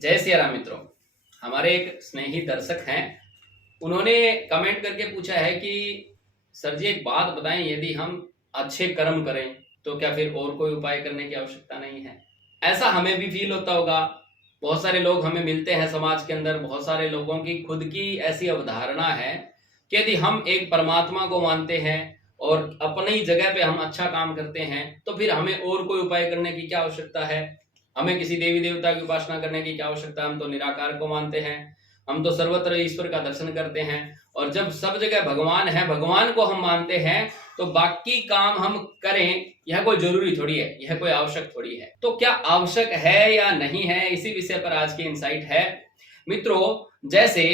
जय सिया राम मित्रों। हमारे एक स्नेही दर्शक हैं, उन्होंने कमेंट करके पूछा है कि सर जी एक बात बताएं, यदि हम अच्छे कर्म करें तो क्या फिर और कोई उपाय करने की आवश्यकता नहीं है। ऐसा हमें भी फील होता होगा। बहुत सारे लोग हमें मिलते हैं समाज के अंदर, बहुत सारे लोगों की खुद की ऐसी अवधारणा है कि यदि हम एक परमात्मा को मानते हैं और अपनी जगह पे हम अच्छा काम करते हैं तो फिर हमें और कोई उपाय करने की क्या आवश्यकता है। हमें किसी देवी देवता की उपासना करने की क्या आवश्यकता है, हम तो निराकार को मानते हैं, हम तो सर्वत्र ईश्वर का दर्शन करते हैं। और जब सब जगह भगवान है, भगवान को हम मानते हैं, तो बाकी काम हम करें यह कोई जरूरी थोड़ी है, यह कोई आवश्यक थोड़ी है। तो क्या आवश्यक है या नहीं है, इसी विषय पर आज की इंसाइट है मित्रों। जैसे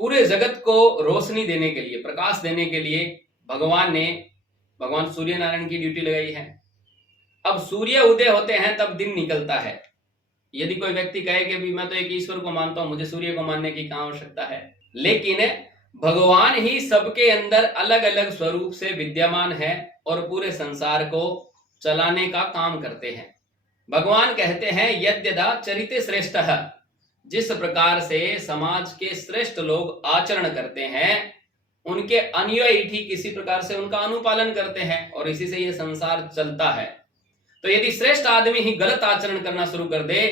पूरे जगत को रोशनी देने के लिए, प्रकाश देने के लिए भगवान सूर्य नारायण की ड्यूटी लगाई है। अब सूर्य उदय होते हैं तब दिन निकलता है। यदि कोई व्यक्ति कहे कि भी मैं तो एक ईश्वर को मानता हूं, मुझे सूर्य को मानने की क्या आवश्यकता है, लेकिन भगवान ही सबके अंदर अलग अलग स्वरूप से विद्यमान है और पूरे संसार को चलाने का काम करते हैं। भगवान कहते हैं यद्यदा चरिते श्रेष्ठ, जिस प्रकार से समाज के श्रेष्ठ लोग आचरण करते हैं, उनके अनुयायी ठीक इसी प्रकार से उनका अनुपालन करते हैं और इसी से यह संसार चलता है। तो यदि श्रेष्ठ आदमी ही गलत आचरण करना शुरू कर दे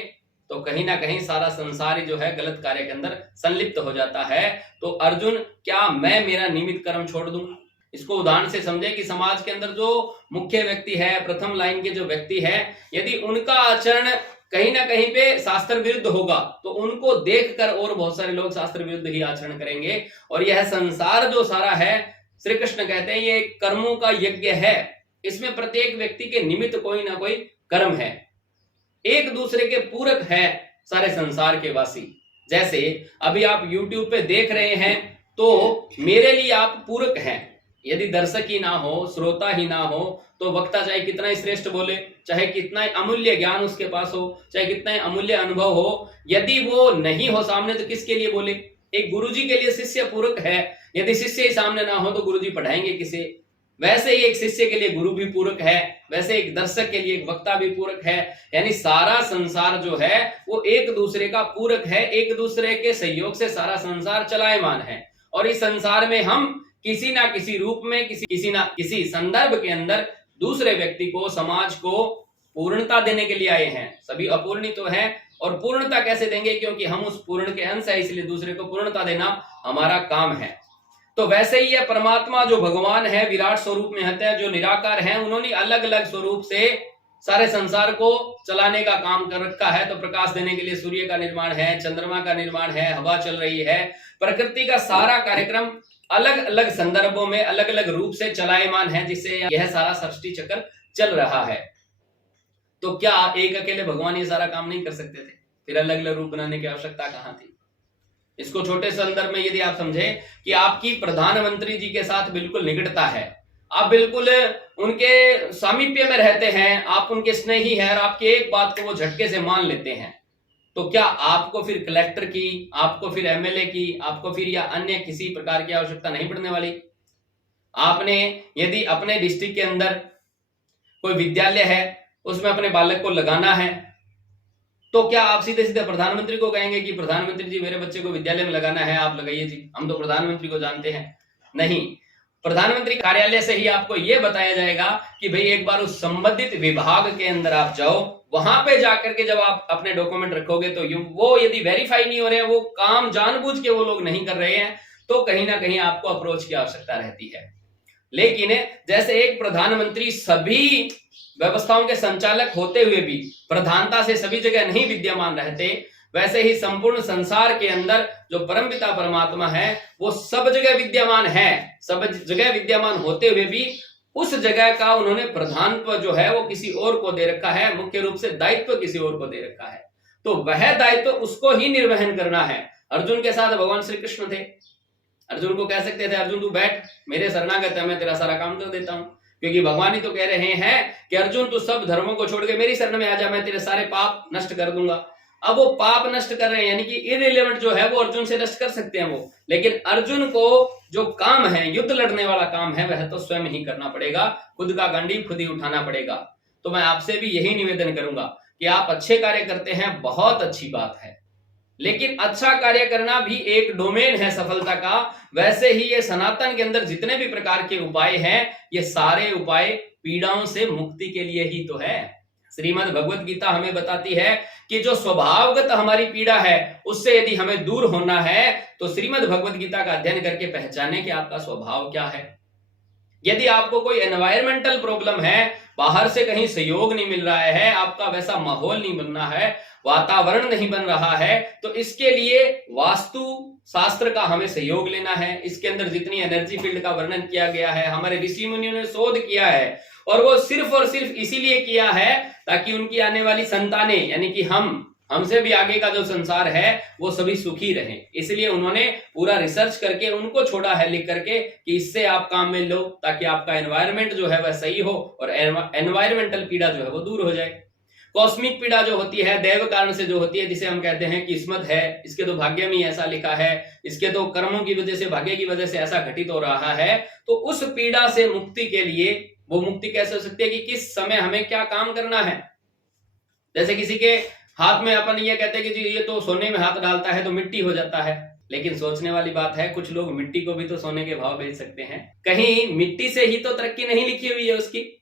तो कहीं ना कहीं सारा संसार ही जो है गलत कार्य के अंदर संलिप्त हो जाता है। तो अर्जुन, क्या मैं मेरा निमित्त कर्म छोड़ दूं? इसको उदाहरण से समझे कि समाज के अंदर जो मुख्य व्यक्ति है, प्रथम लाइन के जो व्यक्ति है, यदि उनका आचरण कहीं ना कहीं पे शास्त्र विरुद्ध होगा तो उनको देखकर और बहुत सारे लोग शास्त्र विरुद्ध ही आचरण करेंगे। और यह संसार जो सारा है, श्री कृष्ण कहते हैं ये कर्मों का यज्ञ है। इसमें प्रत्येक व्यक्ति के निमित्त कोई ना कोई कर्म है, एक दूसरे के पूरक है सारे संसार के वासी। जैसे अभी आप YouTube पे देख रहे हैं तो मेरे लिए आप पूरक हैं। यदि दर्शक ही ना हो, श्रोता ही ना हो, तो वक्ता चाहे कितना ही श्रेष्ठ बोले, चाहे कितना ही अमूल्य ज्ञान उसके पास हो, चाहे कितना ही अमूल्य अनुभव हो, यदि वो नहीं हो सामने तो किसके लिए बोले। एक गुरुजी के लिए शिष्य पूरक है, यदि शिष्य ही सामने ना हो तो गुरुजी पढ़ाएंगे किसे। वैसे ही एक शिष्य के लिए गुरु भी पूरक है, वैसे एक दर्शक के लिए एक वक्ता भी पूरक है। यानी सारा संसार जो है वो एक दूसरे का पूरक है, एक दूसरे के सहयोग से सारा संसार चलायमान है। और इस संसार में हम किसी ना किसी रूप में, किसी ना किसी संदर्भ के अंदर दूसरे व्यक्ति को, समाज को पूर्णता देने के लिए आए हैं। सभी अपूर्णी तो है, और पूर्णता कैसे देंगे, क्योंकि हम उस पूर्ण के अंश है, इसलिए दूसरे को पूर्णता देना हमारा काम है। तो वैसे ही यह परमात्मा जो भगवान है, विराट स्वरूप में रहते हैं, जो निराकार हैं, उन्होंने अलग अलग स्वरूप से सारे संसार को चलाने का काम कर रखा है। तो प्रकाश देने के लिए सूर्य का निर्माण है, चंद्रमा का निर्माण है, हवा चल रही है, प्रकृति का सारा कार्यक्रम अलग अलग संदर्भों में अलग अलग रूप से चलायमान है, जिससे यह सारा सृष्टि चक्र चल रहा है। तो क्या एक अकेले भगवान ये सारा काम नहीं कर सकते थे? फिर अलग अलग रूप बनाने की आवश्यकता कहां थी? इसको छोटे संदर्भ में यदि आप समझे कि आपकी प्रधानमंत्री जी के साथ बिल्कुल निकटता है, आप बिल्कुल उनके सामीप्य में रहते हैं, आप उनके स्नेही हैं और आपकी एक बात को वो झटके से मान लेते हैं, तो क्या आपको फिर कलेक्टर की, आपको फिर एमएलए की, आपको फिर या अन्य किसी प्रकार की आवश्यकता नहीं पड़ने वाली? आपने यदि अपने डिस्ट्रिक्ट के अंदर कोई विद्यालय है, उसमें अपने बालक को लगाना है, तो क्या आप सीधे सीधे प्रधानमंत्री को कहेंगे कि प्रधानमंत्री जी मेरे बच्चे को विद्यालय में लगाना है, आप लगाइए जी, हम तो प्रधानमंत्री को जानते हैं? नहीं, प्रधानमंत्री कार्यालय से ही आपको यह बताया जाएगा कि भाई एक बार उस संबंधित विभाग के अंदर आप जाओ, वहां पे जाकर के जब आप अपने डॉक्यूमेंट रखोगे तो वो यदि वेरीफाई नहीं हो रहे हैं, वो काम जानबूझ के वो लोग नहीं कर रहे हैं, तो कहीं ना कहीं आपको अप्रोच की आवश्यकता रहती है। लेकिन जैसे एक प्रधानमंत्री सभी व्यवस्थाओं के संचालक होते हुए भी प्रधानता से सभी जगह नहीं विद्यमान रहते, वैसे ही संपूर्ण संसार के अंदर जो परमपिता परमात्मा है वो सब जगह विद्यमान है। सब जगह विद्यमान होते हुए भी उस जगह का उन्होंने प्रधानत्व जो है वो किसी और को दे रखा है, मुख्य रूप से दायित्व किसी और को दे रखा है। तो वह दायित्व उसको ही निर्वहन करना है। अर्जुन के साथ भगवान श्री कृष्ण थे, अर्जुन को कह सकते थे अर्जुन तू बैठ, मेरे शरणागत है, मैं तेरा सारा काम कर देता हूं, क्योंकि भगवान ही तो कह रहे हैं कि अर्जुन तू सब धर्मों को छोड़ के मेरी शरण में आ जा, मैं तेरे सारे पाप नष्ट कर दूंगा। अब वो पाप नष्ट कर रहे हैं, यानी कि इररिलेवेंट जो है वो अर्जुन से नष्ट कर सकते हैं वो, लेकिन अर्जुन को जो काम है, युद्ध लड़ने वाला काम है, वह तो स्वयं ही करना पड़ेगा, खुद का गंडी खुद ही उठाना पड़ेगा। तो मैं आपसे भी यही निवेदन करूंगा कि आप अच्छे कार्य करते हैं, बहुत अच्छी बात है, लेकिन अच्छा कार्य करना भी एक डोमेन है सफलता का। वैसे ही ये सनातन के अंदर जितने भी प्रकार के उपाय हैं, ये सारे उपाय पीड़ाओं से मुक्ति के लिए ही तो है। श्रीमद् भगवत गीता हमें बताती है कि जो स्वभावगत हमारी पीड़ा है, उससे यदि हमें दूर होना है तो श्रीमद् भगवत गीता का अध्ययन करके पहचाने कि आपका स्वभाव क्या है। यदि आपको कोई एनवायरमेंटल प्रॉब्लम है, बाहर से कहीं सहयोग नहीं मिल रहा है, आपका वैसा माहौल नहीं बनना है, वातावरण नहीं बन रहा है, तो इसके लिए वास्तु शास्त्र का हमें सहयोग लेना है। इसके अंदर जितनी एनर्जी फील्ड का वर्णन किया गया है, हमारे ऋषि मुनियों ने शोध किया है, और वो सिर्फ और सिर्फ इसीलिए किया है ताकि उनकी आने वाली संतानें, यानी कि हमसे भी आगे का जो संसार है, वो सभी सुखी रहें। इसलिए उन्होंने पूरा रिसर्च करके उनको छोड़ा है लिख करके कि इससे आप काम में लो, ताकि आपका एनवायरमेंट जो है वह सही हो और एनवायरमेंटल पीड़ा जो है वो दूर हो जाए। कॉस्मिक पीड़ा जो होती है दैव कारण से जो होती है, जिसे हम कहते हैं किस्मत है, इसके तो भाग्य में ऐसा लिखा है, इसके तो कर्मों की वजह से, भाग्य की वजह से ऐसा घटित हो रहा है, तो उस पीड़ा से मुक्ति के लिए वो मुक्ति कैसे हो सकती है कि किस समय हमें क्या काम करना है। जैसे किसी के हाथ में अपन ये कहते हैं कि जी ये तो सोने में हाथ डालता है तो मिट्टी हो जाता है, लेकिन सोचने वाली बात है, कुछ लोग मिट्टी को भी तो सोने के भाव बेच सकते हैं। कहीं मिट्टी से ही तो तरक्की नहीं लिखी हुई है उसकी।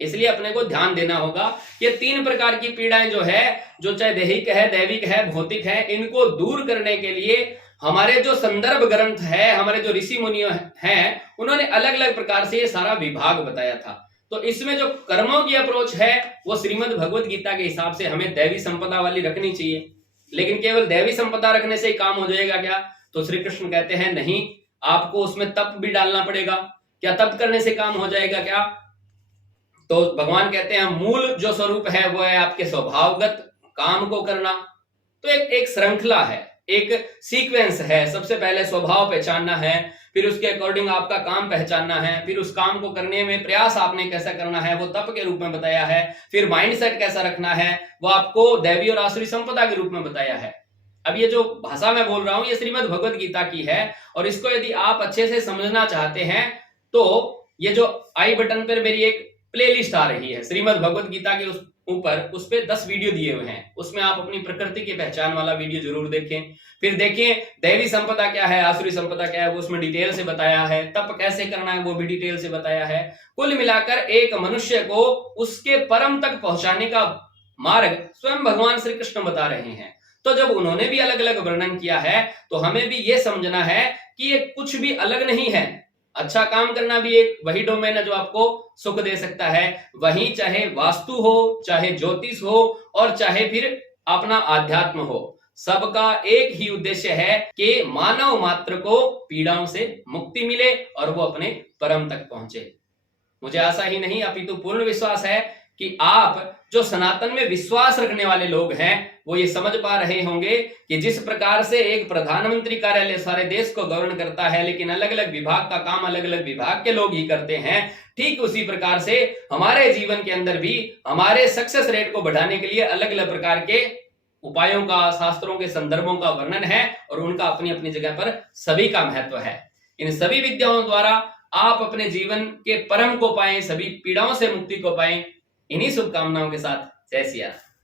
इसलिए अपने को ध्यान देना होगा। ये 3 प्रकार की पीड़ाएं जो है, जो चाहे दैहिक है, दैविक है, भौतिक है, इनको दूर करने के लिए हमारे जो संदर्भ ग्रंथ है, हमारे जो ऋषि मुनि हैं, उन्होंने अलग अलग प्रकार से ये सारा विभाग बताया था। तो इसमें जो कर्मों की अप्रोच है, वो श्रीमद् भगवत गीता के हिसाब से हमें दैवी संपदा वाली रखनी चाहिए। लेकिन केवल दैवी संपदा रखने से ही काम हो जाएगा क्या? तो श्री कृष्ण कहते हैं नहीं, आपको उसमें तप भी डालना पड़ेगा। क्या तप करने से काम हो जाएगा क्या? तो भगवान कहते हैं मूल जो स्वरूप है वो है आपके स्वभावगत काम को करना। तो एक श्रृंखला है, एक सीक्वेंस है। सबसे पहले स्वभाव पहचानना है, फिर उसके अकॉर्डिंग आपका काम पहचानना है, फिर उस काम को करने में प्रयास आपने कैसा करना है वो तप के रूप में बताया है, फिर माइंडसेट कैसा रखना है वो आपको दैवी और आसुरी संपदा के रूप में बताया है। अब ये जो भाषा मैं बोल रहा हूं ये श्रीमद् भगवत गीता की है, और इसको यदि आप अच्छे से समझना चाहते हैं तो ये जो आई बटन पर मेरी एक प्लेलिस्ट आ रही है श्रीमद् भगवत गीता के ऊपर, उस पे 10 वीडियो दिए हुए हैं। उसमें आप अपनी प्रकृति की पहचान वाला वीडियो जरूर देखें। फिर देखें दैवी संपदा क्या है, आसुरी संपदा क्या है, वो उसमें डिटेल से बताया है। तप कैसे करना है वो भी डिटेल से बताया है। कुल मिलाकर एक मनुष्य को उसके परम तक पहुंचाने का मार्ग स्वयं भगवान श्री कृष्ण बता रहे हैं। तो जब उन्होंने भी अलग अलग वर्णन किया है तो हमें भी ये समझना है कि ये कुछ भी अलग नहीं है। अच्छा काम करना भी एक वही डोमेन है जो आपको सुख दे सकता है। वहीं चाहे वास्तु हो, चाहे ज्योतिष हो, और चाहे फिर अपना आध्यात्म हो, सबका एक ही उद्देश्य है कि मानव मात्र को पीड़ाओं से मुक्ति मिले और वो अपने परम तक पहुंचे। मुझे आशा ही नहीं अपितु पूर्ण विश्वास है कि आप जो सनातन में विश्वास रखने वाले लोग हैं वो ये समझ पा रहे होंगे कि जिस प्रकार से एक प्रधानमंत्री कार्यालय सारे देश को गवर्न करता है, लेकिन अलग अलग विभाग का काम अलग अलग विभाग के लोग ही करते हैं, ठीक उसी प्रकार से हमारे जीवन के अंदर भी हमारे सक्सेस रेट को बढ़ाने के लिए अलग अलग प्रकार के उपायों का, शास्त्रों के संदर्भों का वर्णन है, और उनका अपनी अपनी जगह पर सभी का महत्व है। इन सभी विद्याओं द्वारा आप अपने जीवन के परम को पाएं, सभी पीड़ाओं से मुक्ति को पाएं। इन्हीं शुभकामनाओं के साथ जय सिया राम।